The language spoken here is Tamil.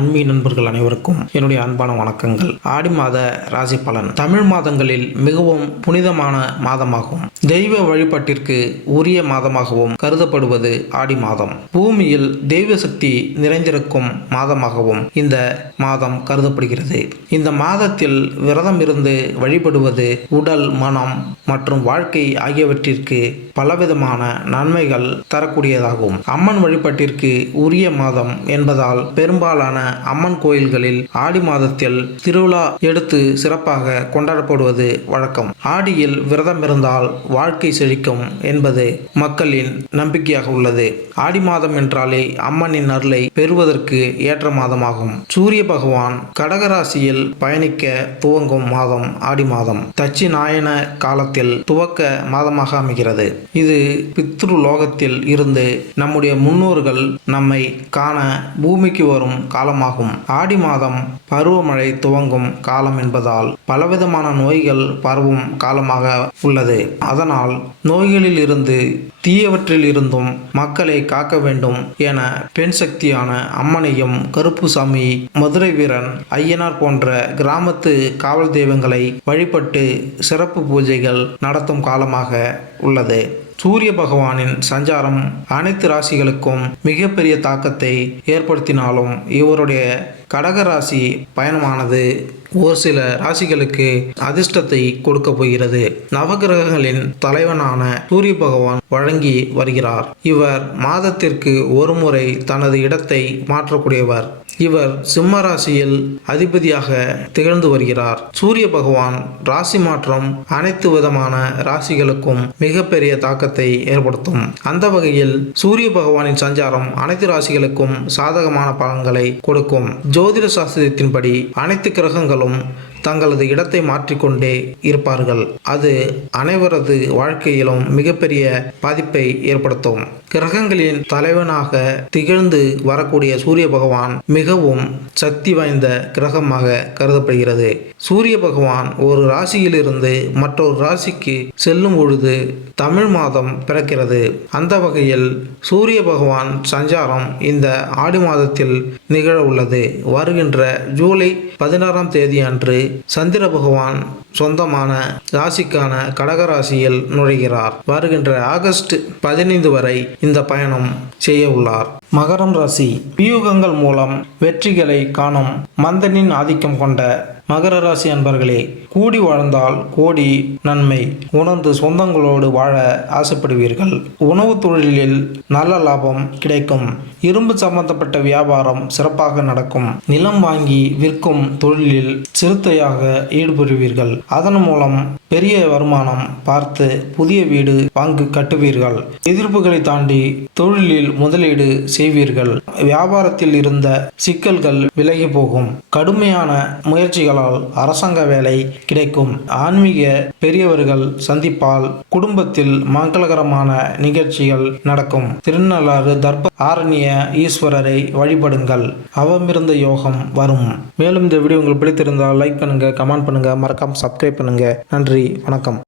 ஆன்மீக நண்பர்கள் அனைவருக்கும் என்னுடைய அன்பான வணக்கங்கள். ஆடி மாத ராசி பலன். தமிழ் மாதங்களில் மிகவும் புனிதமான மாதமாகும். தெய்வ வழிபாட்டிற்கு உரிய மாதமாகவும் கருதப்படுவது ஆடி மாதம். பூமியில் தெய்வ சக்தி நிறைந்திருக்கும் மாதமாகவும் இந்த மாதம் கருதப்படுகிறது. இந்த மாதத்தில் விரதம் இருந்து வழிபடுவது உடல், மனம் மற்றும் வாழ்க்கை ஆகியவற்றிற்கு பலவிதமான நன்மைகள் தரக்கூடியதாகும். அம்மன் வழிபாட்டிற்கு உரிய மாதம் என்பதால் பெரும்பாலான அம்மன் கோயில்களில் ஆடி மாதத்தில் திருவிழா எடுத்து சிறப்பாக கொண்டாடப்படுவது வழக்கம். ஆடியில் விரதம் இருந்தால் வாழ்க்கை செழிக்கும் என்பது மக்களின் நம்பிக்கையாக உள்ளது. ஆடி மாதம் என்றாலே அம்மனின் அருளை பெறுவதற்கு ஏற்ற மாதமாகும். சூரிய பகவான் கடகராசியில் பயணிக்க துவங்கும் மாதம் ஆடி மாதம். தட்சிணாயன காலத்தில் துவக்க மாதமாக அமைகிறது. இது பித்ரு லோகத்தில் இருந்து நம்முடைய முன்னோர்கள் நம்மை காண பூமிக்கு வரும் காலமாகும். ஆடி மாதம் பருவமழை துவங்கும் காலம் என்பதால் பலவிதமான நோய்கள் பரவும் காலமாக உள்ளது. அதனால் நோய்களில் இருந்து தீயவற்றில் இருந்தும் மக்களை காக்க வேண்டும் என பெண் சக்தியான அம்மனையும், கருப்புசாமி, மதுரை வீரன், ஐயனார் போன்ற கிராமத்து காவல் தெய்வங்களை வழிபட்டு சிறப்பு பூஜைகள் நடத்தும் காலமாக உள்ளது. சூரிய பகவானின் சஞ்சாரம் அனைத்து ராசிகளுக்கும் மிகப்பெரிய தாக்கத்தை ஏற்படுத்தினாலும் இவருடைய கடகராசி பயணமானது ஒரு சில ராசிகளுக்கு அதிர்ஷ்டத்தை கொடுக்க போகிறது. நவகிரகங்களின் தலைவனான சூரிய பகவான் வழங்கி வருகிறார். இவர் மாதத்திற்கு ஒரு முறை தனது இடத்தை மாற்றக்கூடியவர். இவர் சிம்ம ராசியில் அதிபதியாக திகழ்ந்து வருகிறார். சூரிய பகவான் ராசி மாற்றம் அனைத்து விதமான ராசிகளுக்கும் மிகப்பெரிய தாக்கத்தை ஏற்படுத்தும். அந்த வகையில் சூரிய பகவானின் சஞ்சாரம் அனைத்து ராசிகளுக்கும் சாதகமான பலன்களை கொடுக்கும். ஜோதிட சாஸ்திரத்தின்படி அனைத்து கிரகங்களும் தங்களது இடத்தை மாற்றிக்கொண்டே இருப்பார்கள். அது அனைவரது வாழ்க்கையிலும் மிகப்பெரிய பாதிப்பை ஏற்படுத்தும். கிரகங்களின் தலைவனாக திகழ்ந்து வரக்கூடிய சூரிய பகவான் மிகவும் சக்தி வாய்ந்த கிரகமாக கருதப்படுகிறது. சூரிய பகவான் ஒரு ராசியிலிருந்து மற்றொரு ராசிக்கு செல்லும் பொழுது தமிழ் மாதம் பிறக்கிறது. அந்த வகையில் சூரிய பகவான் சஞ்சாரம் இந்த ஆடி மாதத்தில் நிகழ உள்ளது. வருகின்ற ஜூலை 16ஆம் தேதி அன்று சந்திர பகவான் சொந்தமான ராசிக்கான கடகராசியில் நுழைகிறார். வருகின்ற ஆகஸ்ட் 15 வரை இந்த பயணம் செய்ய உள்ளார். மகரம் ராசி. வியூகங்கள் மூலம் வெற்றிகளை காணும் மந்தனின் ஆதிக்கம் கொண்ட மகர ராசி அன்பர்களே, கூடி வாழ்ந்தால் கோடி நன்மை உணர்ந்து சொந்தங்களோடு வாழ ஆசைப்படுவீர்கள். உணவு தொழிலில் நல்ல லாபம் கிடைக்கும். இரும்பு சம்பந்தப்பட்ட வியாபாரம் சிறப்பாக நடக்கும். நிலம் வாங்கி விற்கும் தொழிலில் சிறுத்தையாக ஈடுபடுவீர்கள். அதன் மூலம் பெரிய வருமானம் பார்த்து புதிய வீடு வாங்கி கட்டுவீர்கள். எதிர்ப்புகளை தாண்டி தொழிலில் முதலீடு செய்வீர்கள். வியாபாரத்தில் இருந்த சிக்கல்கள் விலகி போகும். கடுமையான முயற்சிகளால் அரசாங்க வேலை கிடைக்கும். ஆன்மீக பெரியவர்கள் சந்திப்பால் குடும்பத்தில் மங்களகரமான நிகழ்ச்சிகள் நடக்கும். திருநள்ளாறு தர்ப ஆரண்ய ஈஸ்வரரை வழிபடுங்கள். அவமிருந்த யோகம் வரும். மேலும் இந்த வீடியோ உங்களுக்கு பிடித்திருந்தால் லைக் பண்ணுங்க, கமெண்ட் பண்ணுங்க, மறக்காம சப்ஸ்கிரைப் பண்ணுங்க. நன்றி, வணக்கம்.